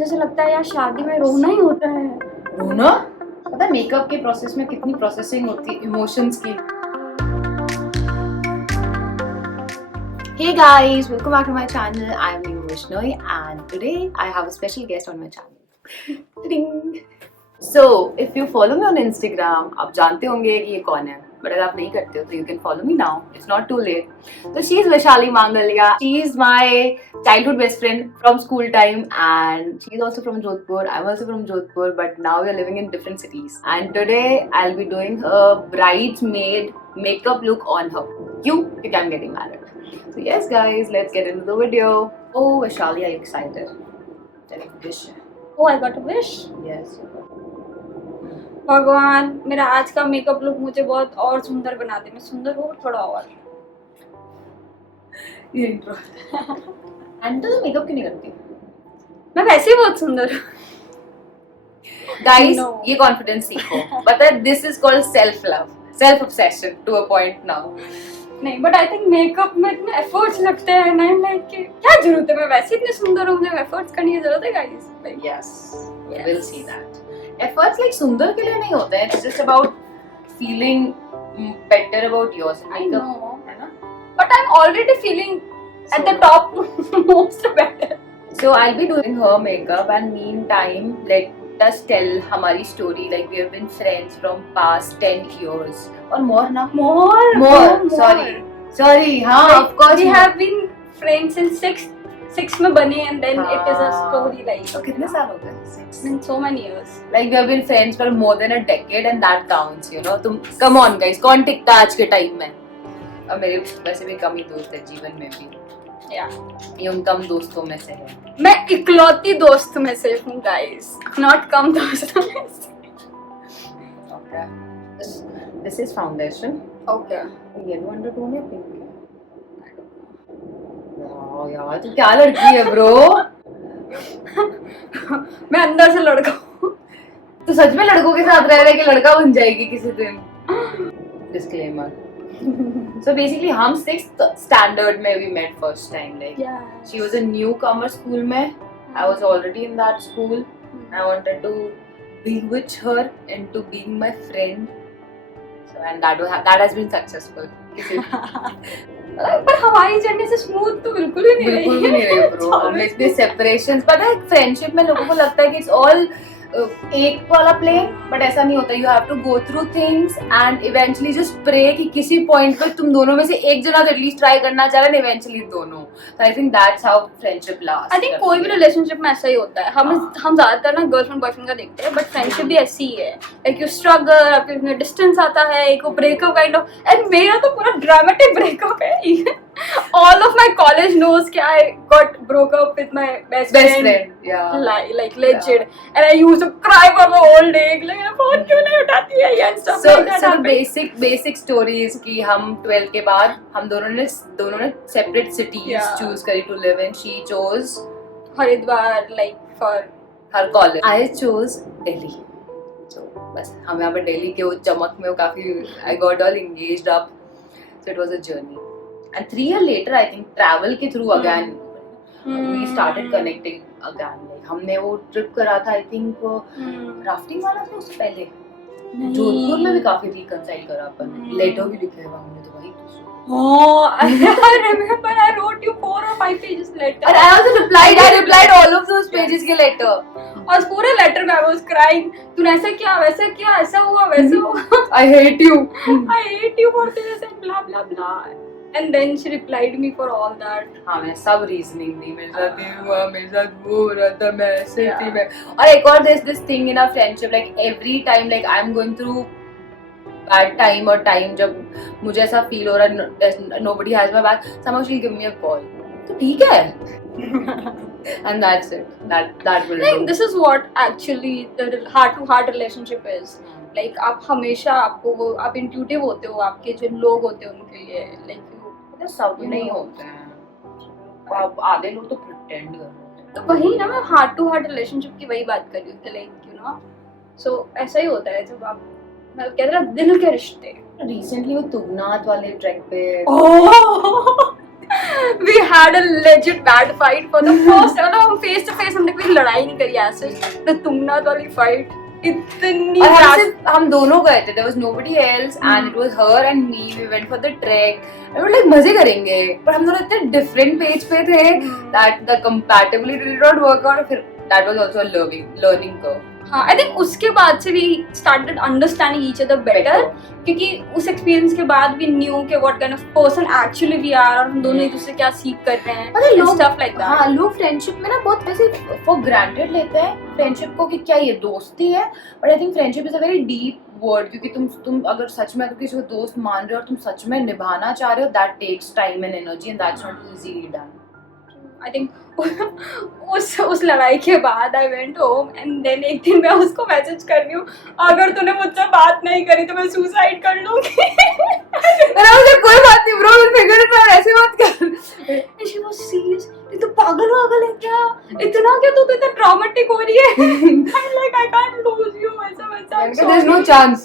मुझे ऐसा लगता है यार शादी में रोना ही होता है। रोना? पता है मेकअप के प्रोसेस में कितनी प्रोसेसिंग होती है इमोशंस की। Hey guys, welcome back to my channel. I am Neeru Vishnoi and today I have a special guest on my channel. Ding. So, if you follow me on Instagram, आप जानते होंगे कि ये कौन है, but अगर आप नहीं करते हो तो you can follow me now. It's not too late. So she is Vaishali Mangalia. She is my childhood best friend from school time, and she is also from Jodhpur. I'm also from Jodhpur, but now we are living in different cities. And today I'll be doing a bridesmaid makeup look on her. You can getting married. So yes, guys, let's get into the video. Oh, Vaishali, are you excited? Tell me wish. Oh, I got a wish. Yes. भगवान मेरा आज का makeup look मुझे बहुत और सुंदर बना दे। मैं सुंदर हूँ थोड़ा और। ये इंट्रो। एंड तो मेकअप क्यों नहीं करती? मैं वैसे ही बहुत सुंदर हूँ। Guys, No. ये कॉन्फिडेंस सीखो। पता है this is called self love, self obsession to a point now. नहीं, बट आई थिंक मेकअप में इतने एफर्ट्स लगते हैं ना, लाइक क्या जरूरत है? मैं वैसे इतनी सुंदर हूँ, मुझे एफर्ट्स करने की जरूरत है guys? Like Yes, we'll see that. Efforts like सुंदर के लिए नहीं होते हैं. It's just about feeling better about yourself. I know. है ना? But I'm already feeling at the top most better. So I'll be doing her makeup and meantime let us tell हमारी story. Like we have been friends from past 10 years or more ना? More. Sorry हाँ Like, of course we have been friends since 6 में बने and then it is a story like. तो कितने साल हो गए? 6. It's been so many years. Like we have been friends for more than a decade and that counts, you know. तुम come on guys, कौन टिकता है आज के टाइम में? अब मेरे वैसे भी कम ही दोस्त है जीवन में भी. Yeah. ये उन कम दोस्तों में से है. मैं इकलौती दोस्त में से हूँ गाइस, नॉट कम दोस्तों में से. Okay. This is foundation. Okay. Yellow undertone या pink? वाह यार तू क्या लड़की है ब्रो? मैं अंदर से लड़का हूँ. तू सच में लड़कों के साथ रह रहे कि लड़का बन जाएगी किसी दिन? Disclaimer. So basically हम 6th standard में we met first time. Like Yeah. she was a newcomer school में. I was already in that school. I wanted to be with her into being my friend. So and that has been successful. पर हमारी journey से smooth तो बिल्कुल भी नहीं रही. बिल्कुल भी नहीं रही ब्रो. हमें इतने सेपरेशंस. पता है फ्रेंडशिप में लोगों को लगता है कि इट्स ऑल एक वाला प्लेन, बट ऐसा नहीं होता. You have to go through things and eventually just pray कि किसी पॉइंट पे तुम दोनों में से एक जना तो एटलीस्ट ट्राई करना चाह रहे हैं, इवेंचुअली दोनों. So I think that's how friendship last. I think कोई भी रिलेशनशिप में ऐसा ही होता है. हम ज्यादातर ना गर्लफ्रेंड बॉयफ्रेंड का देखते हैं, बट फ्रेंडशिप भी ऐसी ही है. लाइक यू स्ट्रगल, आपके उसमें डिस्टेंस आता है, एक ब्रेकअप काइंड ऑफ. एंड मेरा तो पूरा ड्रामेटिक ब्रेकअप है. All of my college knows कि I got broke up with my best friend. Yeah. Like legit. And I used to cry for the whole day. Like phone क्यों नहीं उठाती है and stuff like that. So the basic story is कि हम 12 के बाद हम दोनों ने separate cities choose करी to live in. She chose Haridwar like for her college. I chose Delhi. So बस हम यहाँ पे दिल्ली के वो चमक में वो काफी I got all engaged up. So it was a journey. And 3 years later, I think travel के through again we started connecting again. Like हमने वो trip करा था, I think rafting वाला था उससे पहले. जोधपुर में भी काफी reconcile करा अपन. Letter भी लिखे हुआ हमने तो भाई. Oh, I remember I wrote you 4 or 5 pages letter. And I also replied all of those pages के letter. और पूरे लेटर में I was crying. तूने ऐसा किया, वैसा किया, ऐसा हुआ, वैसा हुआ. I hate you. I hate you for this and blah blah blah. And then she replied me for all that. हाँ मैंने सब reasoning दी. मेरे साथ ये हुआ, मेरे साथ वो हो रहा था, मैं ऐसे थी मैं. और एक और this thing in our friendship, like every time like I'm going through bad time or time जब मुझे ऐसा feel हो रहा है nobody has my back, somehow she'll give me a call. तो ठीक है. And that's it. That will Like do. this is what actually the heart to heart relationship is. Like आप हमेशा आपको वो आप intuitive होते हो, आपके जो लोग होते हैं उनके लिए like सब नहीं होते हैं. अब आधे लोग तो pretend कर रहे हैं. तो वही ना मैं हार्ट टू हार्ट रिलेशनशिप की वही बात कर रही हूँ. लाइक यू नो सो ऐसा ही होता है जब आप मतलब कहते हैं दिल के रिश्ते. Recently वो तुगनाथ वाले ट्रैक पे We had a legit bad fight for the first, मतलब हम face to face हमने कोई लड़ाई नहीं करी ऐसे, तो तुमनाथ वाली fight इतनी और हम दोनों गए थे, there was nobody else and it was her and me, we went for the trek and we were like मजे करेंगे, पर हम दोनों इतने different page पे थे that the compatibility did not work out, फिर that was also a learning curve. हाँ, I think उसके बाद से we started understanding each other better, क्योंकि उस experience के बाद we knew कि what kind of person actually we are और हम दोनों एक दूसरे क्या सीख कर रहे हैं, मतलब लोग stuff like that. हाँ, लोग फ्रेंडशिप में ना बहुत ऐसे for granted लेते हैं फ्रेंडशिप को कि क्या ये दोस्ती है, but I think friendship is a very deep word, क्योंकि तुम अगर सच में किसी को दोस्त मान रहे हो और तुम सच में निभाना चाह रहे हो, that takes time and energy and that's not easily done. I think उस लड़ाई के बाद I went home and then एक दिन मैं उसको मैसेज कर रही हूँ, अगर तूने मुझसे बात नहीं करी तो मैं सुसाइड कर लूंगी. मुझे कोई बात नहीं ब्रो, फिगर इट आउट, ऐसे मत कर. She was serious. तू पागल है क्या? इतना क्या तू इतना ट्रॉमेटिक हो रही है? I'm like I can't lose you, ऐसा वैसा. There's no chance.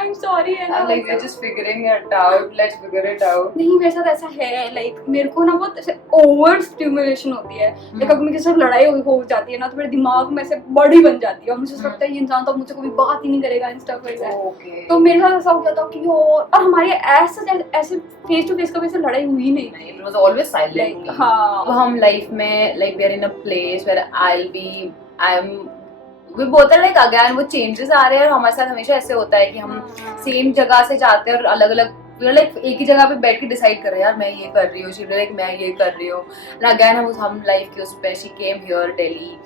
I'm sorry. I'm like we're just figuring it out. Let's figure it out. नहीं, मेरे साथ ऐसा है, लाइक मेरे को ना बहुत ऐसे ओवर स्टिमुलेशन होती है. लाइक अगर मेरे साथ लड़ाई हो जाती है ना तो मेरे दिमाग में ऐसे बड़ी बन जाती है और मुझे ऐसा लगता है ये इंसान तो मुझसे कभी बात ही नहीं करेगा एंड स्टफ लाइक दैट. तो मेरे साथ ऐसा हो गया था कि और हमारी ऐसे फेस टू फेस कभी ऐसे लड़ाई हुई नहीं. It was always silent. हाँ, हम लाइफ में like we are in a place where we both are like again वो changes आ रहे हैं और हमारे साथ हमेशा ऐसे होता है कि हम सेम जगह से जाते हैं और अलग अलग लाइक एक ही जगह पे बैठ के डिसाइड कर रहे हैं यार मैं ये कर रही हूँ, लाइक मैं ये कर रही हूँ. एंड अगेन हम लाइफ के उस पे she came here Delhi,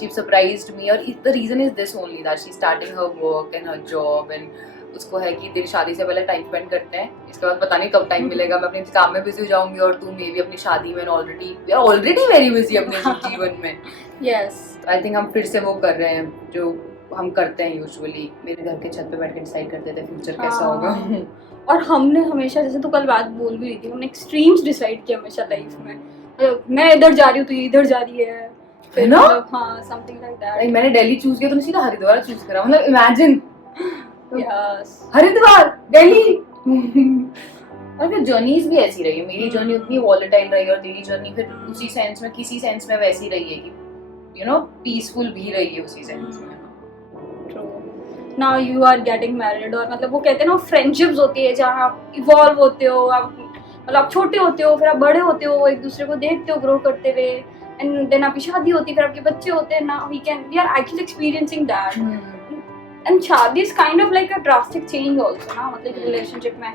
she surprised me और the reason is this only that she starting her work and her job and उसको है कि तेरी शादी से पहले टाइम स्पेंड करते हैं, इसके बाद पता नहीं कब टाइम मिलेगा, मैं अपने काम में बिजी हो जाऊंगी और तू मे भी अपनी शादी में ऑलरेडी वेरी बिजी अपने जीवन में. यस, आई थिंक हम फिर से वो कर रहे हैं जो हम करते हैं यूजुअली. मेरे घर के छत पे बैठ के डिसाइड करते थे फ्यूचर कैसा होगा. और हमने हमेशा, जैसे तू कल बात बोल भी रही थी, हमने एक्सट्रीम्स डिसाइड किया हमेशा लाइफ में. मैं इधर जा रही हूँ, तू इधर जा रही है, फिर ना? हाँ, समथिंग लाइक दैट. मैंने दिल्ली चूज किया, तुमने सीधा हरिद्वार चूज करा. मतलब इमेजिन, यस, हरिद्वार, दिल्ली. और फिर जर्नीज भी ऐसी रही है. मेरी जर्नी उतनी वॉलेटाइल रही है और तेरी जर्नी फिर उसी सेंस में किसी सेंस में वैसी रही है कि यू नो पीसफुल भी रही है उसी सेंस में. Now you are getting married और मतलब वो कहते हैं ना फ्रेंडशिप्स होती है जहाँ आप इवॉल्व होते हो, आप मतलब आप छोटे होते हो फिर आप बड़े होते हो, एक दूसरे को देखते हो ग्रो करते हुए, एंड देन आपकी शादी होती है, फिर आपके बच्चे होते हैं. ना we are actually experiencing that. And shaadi is kind of like a drastic change also ना, मतलब रिलेशनशिप में,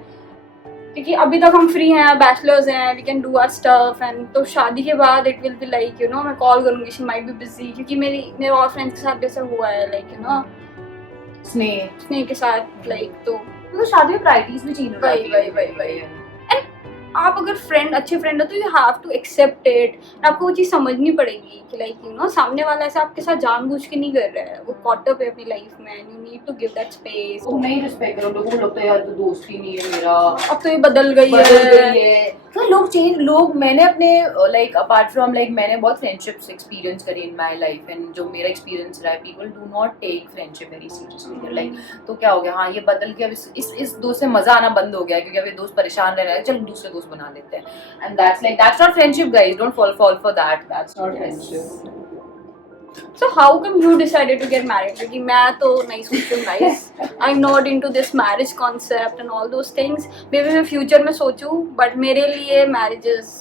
क्योंकि अभी तक हम फ्री हैं, बैचलर्स हैं, we can do our stuff, and तो शादी के बाद it will be like you know मैं कॉल करूँगी, शी माइट बी बिजी, क्योंकि मेरे और फ्रेंड्स के साथ भी ऐसा हुआ है, लाइक यू नो स्नेह के साथ, लाइक तो शादी में प्रायोरिटीज भी चेंज हो जाती है. वही. आप अगर अच्छे फ्रेंड हो तो you have to accept it. आपको वो चीज़ समझनी पड़ेगी कि लाइक यू नो सामने वाला ऐसा आपके साथ जानबूझ के नहीं कर रहा है, वो कॉट अप है अपनी लाइफ में, you need to give that space. तुम नहीं रिस्पेक्ट करो, लोगों को लगता है यार तो दोस्त ही नहीं है मेरा, अब तो ये बदल गई है. तो लोग मैंने अपने लाइक अपार्ट फ्रॉम लाइक मैंने बहुत फ्रेंडशिप्स एक्सपीरियंस करी इन माय लाइफ एंड जो मेरा एक्सपीरियंस रहा है, people do not take friendship very seriously. Like तो क्या हो गया, हाँ ये बदल के अब इस दोस्त से मजा आना बंद हो गया क्योंकि अब ये दोस्त परेशान रह रहा है, चलो दूसरे दोस्त बना लेते हैं. And that's not friendship guys, don't fall for that, that's not friendship. So how come you decided to get married? क्योंकि मैं तो नहीं सोचती हूँ guys. I'm not into this marriage concept and all those things. Maybe मैं future में सोचूं, but मेरे लिए marriage is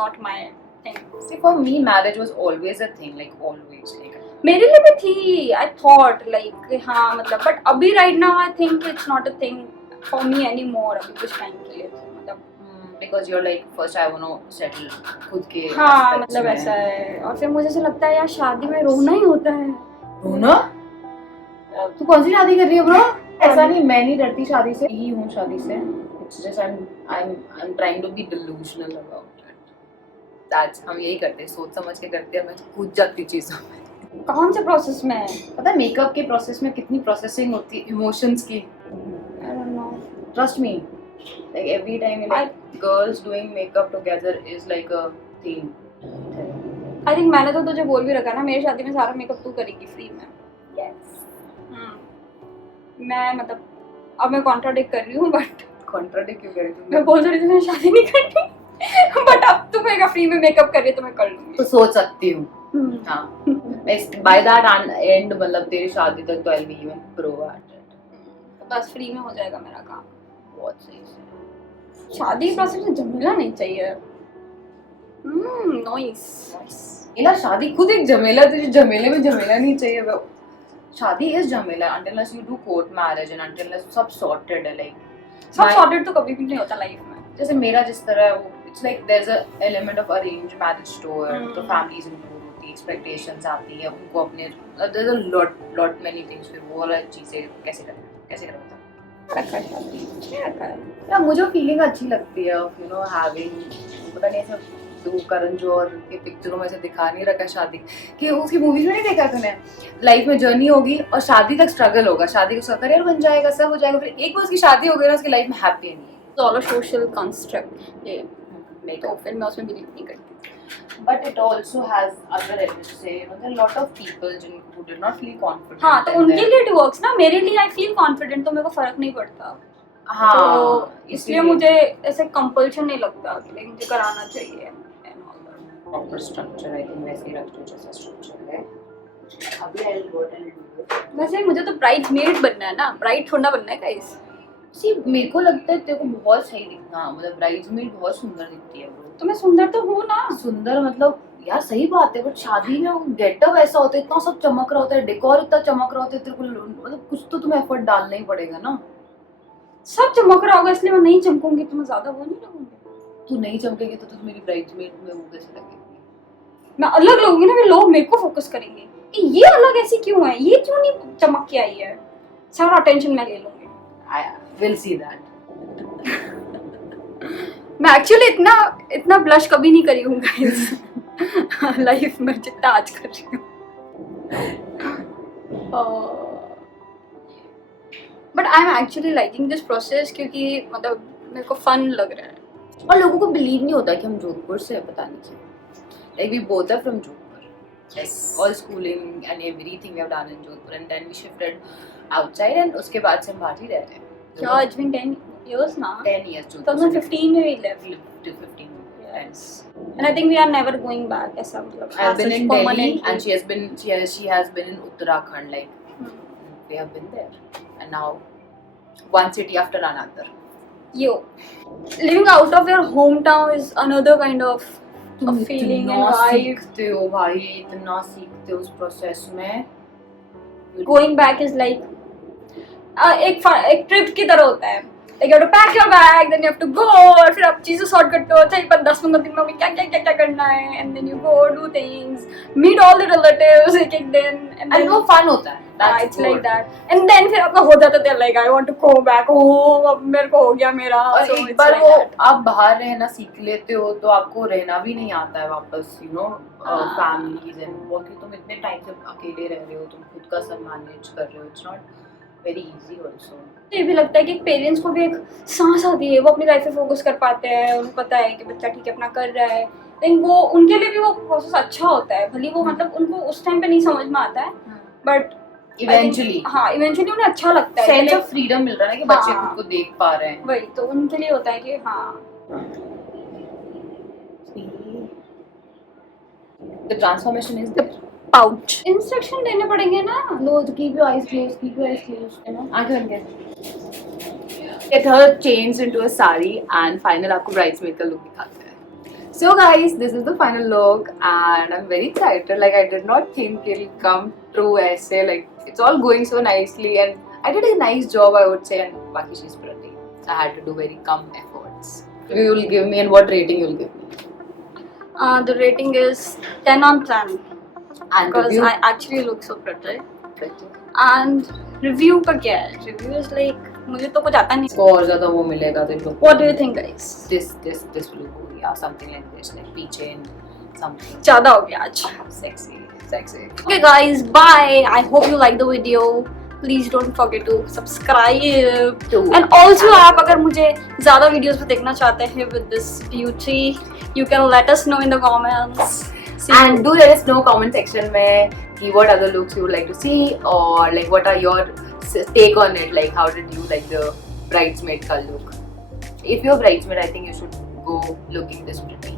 not my thing. See, for me marriage was always a thing, like always. मेरे लिए भी थी, I thought like हाँ मतलब, but अभी right now I think it's not a thing for me anymore. अभी कुछ टाइम के लिए मतलब because you're like first I want to settle खुद के. हाँ मतलब ऐसा है. और फिर मुझे ऐसा लगता है यार शादी में रोना ही होता है. रोना? तू कौन सी शादी कर रही है ब्रो? ऐसा नहीं, मैं नहीं डरती शादी से, ही हूँ शादी से. It's just I'm trying to be delusional about it. That's हम यही करते हैं, सोच समझ के करते हैं, मैं कूद जाती चीज़ों में. कौन से प्रोसेस में? पता है मेकअप के प्रोसेस में कितनी प्रोसेसिंग होती है इमोशंस की. I don't know. Trust me. Like every time like girls doing makeup together is like a thing. I think मैंने तो तुझे बोल भी रखा ना, मेरी शादी में सारा मेकअप तू करेगी फ्री में. Yes. मैं मतलब अब मैं कॉन्ट्राडिक्ट कर रही हूँ, बट कॉन्ट्राडिक्ट क्यों कर रही हूँ? मैं बोल रही थी मैं शादी नहीं करनी. बट अब तुम मेरा फ्री में मेकअप कर रही हो तो मैं कर लूंगी। तो सोच सकती हूँ। हम्म। हाँ, बाय दैट एंड मतलब तेरी शादी तक तो I will be even pro at it. बस फ्री में हो जाएगा मेरा काम। बहुत सही से। शादी के प्रोसेस में झमेला नहीं चाहिए। नाइस। इला शादी खुद एक झमेला, तुझे झमेले में झमेला नहीं चाहिए वो। शादी इज झमेला until unless you do court marriage and until unless सब sorted है, like सब सॉर्टेड तो कभी भी नहीं होता लाइफ में। जैसे मेरा जिस तरह है वो it's like there's a element of arranged marriage to it, तो families involved होती, expectations आती है उनको अपने, there's a lot many things, फिर वो वाला चीजें कैसे करें यार मुझे फीलिंग अच्छी लगती है ऑफ यू नो हैविंग, पता नहीं ऐसा तो करण जौहर के पिक्चरों में से दिखा नहीं रखा शादी कि उसकी मूवीज में नहीं देखा तूने, लाइफ में जर्नी होगी और शादी तक स्ट्रगल होगा, शादी को उसका करियर बन जाएगा, सब हो जाएगा, फिर एक बार उसकी शादी हो गई ना उसकी लाइफ में हैप्पी नहीं है। तो सोशल कंस्ट्रक्ट ये तो फिर मैं उसमें बिलीव नहीं करती। But it also has other elements. Say, you know, there are a lot of people who did not feel confident. हाँ तो उनके लिए it works ना, मेरे लिए I feel confident तो मेरे को फर्क नहीं पड़ता। हाँ तो इसलिए मुझे ऐसे कंपल्शन नहीं लगता कि लाइक मुझे कराना चाहिए। प्रॉपर स्ट्रक्चर आई थिंक वैसे ही रखते जैसा स्ट्रक्चर है। अभी आई विल डू। वैसे मुझे तो ब्राइडमेड बनना है ना, ब्राइड थोड़ा बनना है गाइस। सी मेरे को लगता है तेरे को बहुत सही दिखना, मतलब ब्राइड्समेड बहुत सुंदर दिखती है ब्रो। तो मैं सुंदर तो हूँ ना। सुंदर मतलब यार सही बात है, बट शादी में गेटअप ऐसा होता है, इतना सब चमक रहा होता है, डेकोर इतना चमक रहा होता है, तेरे को मतलब कुछ तो तुम्हें एफर्ट डालना ही पड़ेगा ना। सब चमक रहा होगा इसलिए मैं नहीं चमकूंगी तो मैं ज्यादा वो नहीं लगूंगी। तू नहीं चमकेगी तो तू मेरी ब्राइड्समेड में वो कैसे लगेगी? मैं अलग लगूंगी ना, फिर लोग मेरे को फोकस करेंगे कि ये अलग ऐसी क्यों है, ये क्यों नहीं चमक के आई है, सारा अटेंशन मैं ले लूंगी। I will see that. मैं एक्चुअली इतना ब्लश कभी नहीं करी हूँ गाइस लाइफ में जितना आज कर रही हूँ। But I am actually liking this process क्योंकि मतलब मेरे को फन लग रहा है। और लोगों को बिलीव नहीं होता कि हम जोधपुर से है, पता नहीं क्यों। Like we both are from Jodhpur. Yes. All schooling and everything we have done in Jodhpur, and then we shifted outside, and उसके बाद से हम बाहर ही रह रहे हैं। क्या it's been 10 years now? 10 years. 2015 में we left. To 15. Yes. And I think we are never going back. ऐसा मतलब I have been in Delhi, permanently. and she has been in Uttarakhand. Like we have been there, and now one city after another. Yo, living out of your hometown is another kind of a feeling and vibe. सीखते हो भाई, इतना सीखते हो उस process में। Going back is like एक trip की तरह होता है। Like you have to pack your bag, then you have to go, और फिर आप चीजें सॉर्ट करते हो, चाहिए पर 10-15 दिन में क्या करना है, and then you go do things, meet all the relatives एक दिन, and then वो फन होता है। it's like that, and then फिर आपका हो जाता है like I want to go back, अब मेरे को हो गया मेरा। और so एक it's बार like वो that. आप बाहर रहना सीख लेते हो तो आपको रहना भी नहीं आता है वापस, यू नो फैमिलीज एंड वो, कि तुम इतने टाइम से अकेले रह रहे हो, तुम खुद का सब मैनेज कर रहे हो, it's not very easy also. ये भी लगता है कि पेरेंट्स को भी एक सांस आती है, वो अपनी लाइफ पे फोकस कर पाते हैं, उनको पता है कि बच्चा ठीक है अपना कर रहा है, लेकिन वो उनके लिए भी वो प्रोसेस अच्छा होता है, भले वो मतलब उनको उस टाइम पे नहीं समझ में आता है, बट इवेंचुअली इवेंचुअली उन्हें अच्छा लगता है, सेंस ऑफ फ्रीडम मिल रहा है ना कि बच्चे हाँ, खुद को देख पा रहे हैं, वही तो उनके लिए होता है कि हाँ। The transformation is there. Pouch instruction देने पड़ेंगे ना। No, to keep your eyes closed, keep your eyes closed, you know. आंखें बंद कर। Get her changed into a sari and final आपको bridesmaid का look दिखाते हैं। So guys, this is the final look and I'm very excited. Like I did not think it'll come true ऐसे, like it's all going so nicely and I did a nice job I would say, and बाकी she's pretty. I had to do very come efforts. You will give me, and what rating you'll give me? The rating is 10 on 10 And because review? I actually look so pretty. Pretty. And review का क्या है? Review is like मुझे तो कुछ आता नहीं। इसको और ज़्यादा वो मिलेगा तो लोग। What do you think guys? This will go, yeah, something like this, like pीछे something. ज़्यादा हो गया आज। Sexy. Okay guys, bye. I hope you like the video. Please don't forget to subscribe. And also आप अगर मुझे ज़्यादा videos में देखना चाहते हैं with this beauty, you can let us know in the comments. And do let us know comment section में कि what other looks you would like to see, or like what are your take on it, like how did you like the bridesmaid का look. If you're bridesmaid, I think you should go looking this pretty.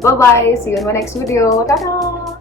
Bye bye. See you in my next video. Ta-da.